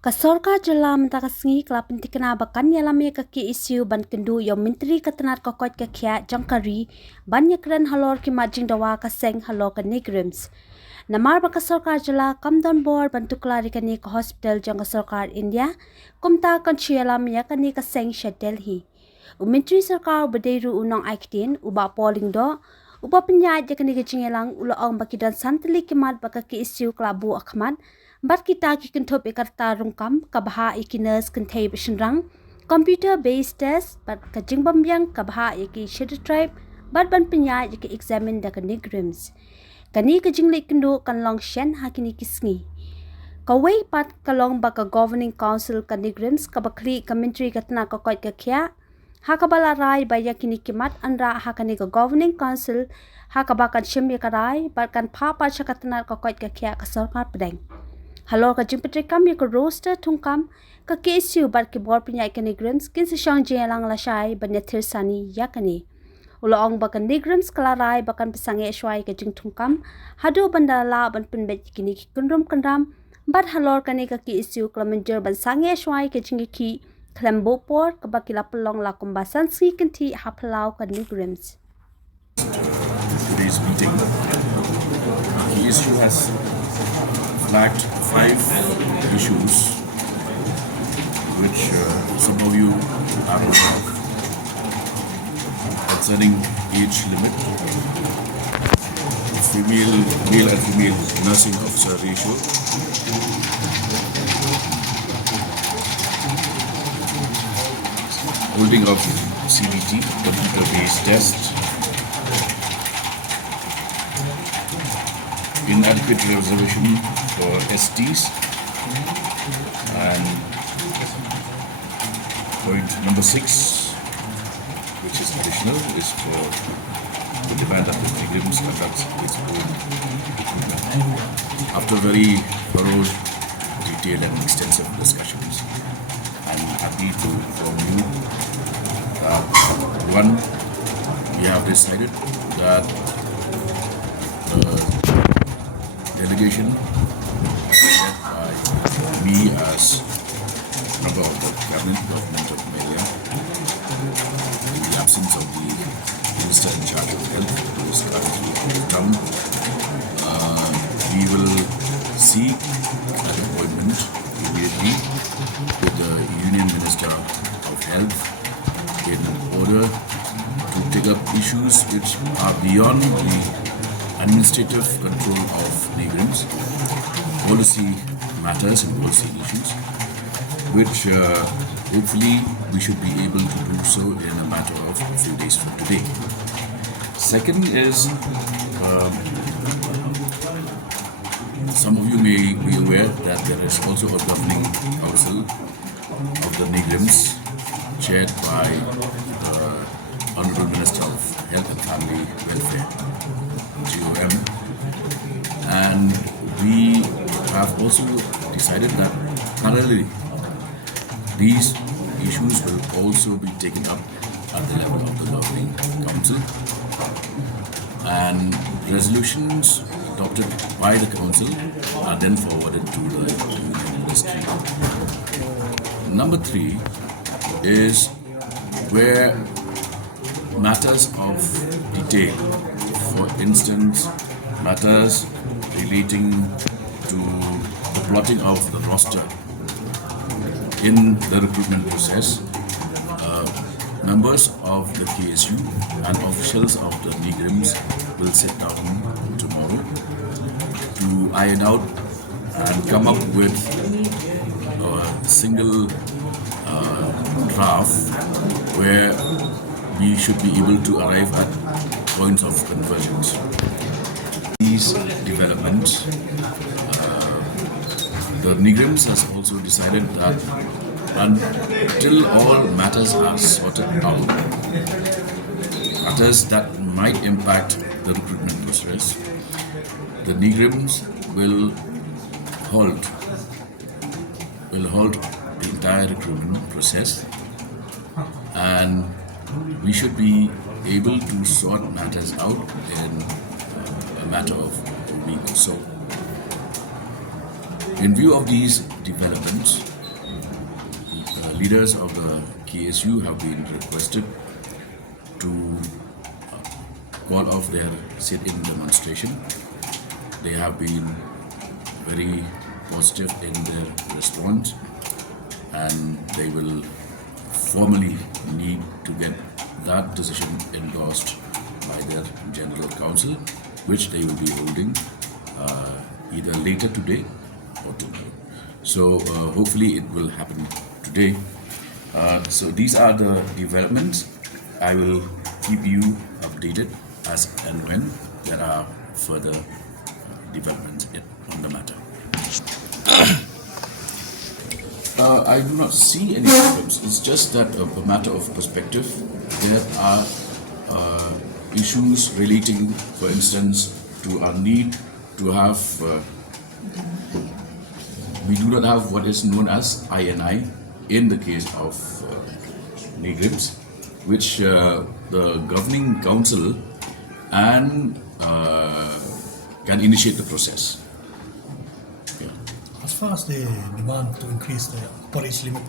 Ka Sorkar Jylla mentakasngi kelapin tikena bakan Ialam ka ki isu ban kendu yang menteri ketenat kokot ke kia jangkari ban yakran Halor ki majing dawa ka seng Halor ka Neigrihms. Namar baka Sorkar Jylla kam don bor bantu kelari kani ke hospital jangka Sorkar India kumta kan Ialam yakani ka seng Syed Delhi. Menteri Sorkar berdeiru unang aiktin uba polling do uba penyat yakani ke jingelang ulaong baki dan santili kimat baka ki isu kelabu akhmat Bat kita ki kentup ikarta rungkam kabaha ikinas kentai besenrang computer based test bat kajing bambyang kabaha iki shadow tribe bat ban penya iki examine da Neigrihms kani kajing lik kendu kan long shen hakini kisngi kawai pat kalong baka governing council Neigrihms kabakli commentary katna kokot ka kya hakabala rai baya kini kimat anra hakani ka governing council hakabakan shemya karai bat kan papa chakatna kokot ka kya ka Sorkar pedang Halor ka jimpetri kam ya ka roster tungkam ka KSU bat ki bor pinya ka Neigrihms kin sa siyang jelang lasay banyatir sani yakani. Ulaong baka Neigrihms kalaray bakan pisangi asway ka jing tungkam hadu bandala ban pinbet kini ki kundrum kandram bat Halor kani ka KSU klamenjer ban sangi asway ka jing ki klembopor ka bakila pelong la kumbasan si kinti hapalau ka Neigrihms. Today's meeting, KSU has flagged 5 issues which some of you are aware of concerning age limit, male and female nursing officer ratio, holding of CBT, computer-based test, inadequate reservation for STs, and point number 6, which is additional, is for the demand that the Neigrihms conducts its own recruitment. After very thorough, detailed and extensive discussions, I'm happy to inform you that one, we have decided that delegation led by me as member of the cabinet government of India, in the absence of the minister in charge of health who is currently out of town, we will seek an appointment immediately with the Union Minister of Health in order to take up issues which are beyond the administrative control of Neigrihms, policy matters and policy issues, which hopefully we should be able to do so in a matter of a few days from today. Second is, some of you may be aware that there is also a governing council of the Neigrihms chaired by the Honorable Minister of Health and Family Welfare, GOM, and we have also decided that parallelly these issues will also be taken up at the level of the governing council, and resolutions adopted by the council are then forwarded to the union ministry. Number 3 is where matters of detail, for instance, matters relating to the plotting of the roster in the recruitment process, members of the KSU and officials of the Neigrihms will sit down tomorrow to iron out and come up with a single draft where we should be able to arrive at points of convergence. These developments, the Neigrihms has also decided that until all matters are sorted out, matters that might impact the recruitment process, the Neigrihms will halt the entire recruitment process, and we should be able to sort matters out in a matter of a week or so. In view of these developments, leaders of the KSU have been requested to call off their sit-in demonstration. They have been very positive in their response, and they will formally need to get that decision endorsed by their General Council, which they will be holding either later today or tomorrow. So hopefully it will happen today. So these are the developments. I will keep you updated as and when there are further developments on the matter. I do not see any problems. It's just that a matter of perspective. There are issues relating, for instance, to our need to have. We do not have what is known as INI in the case of Neigrihms, which the governing council and can initiate the process. Yeah. As far as the demand to increase the upper-age limit,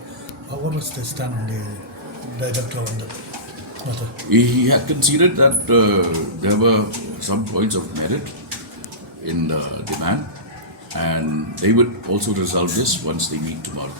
what was the stand on the director on that matter? He had considered that there were some points of merit in the demand, and they would also resolve this once they meet tomorrow.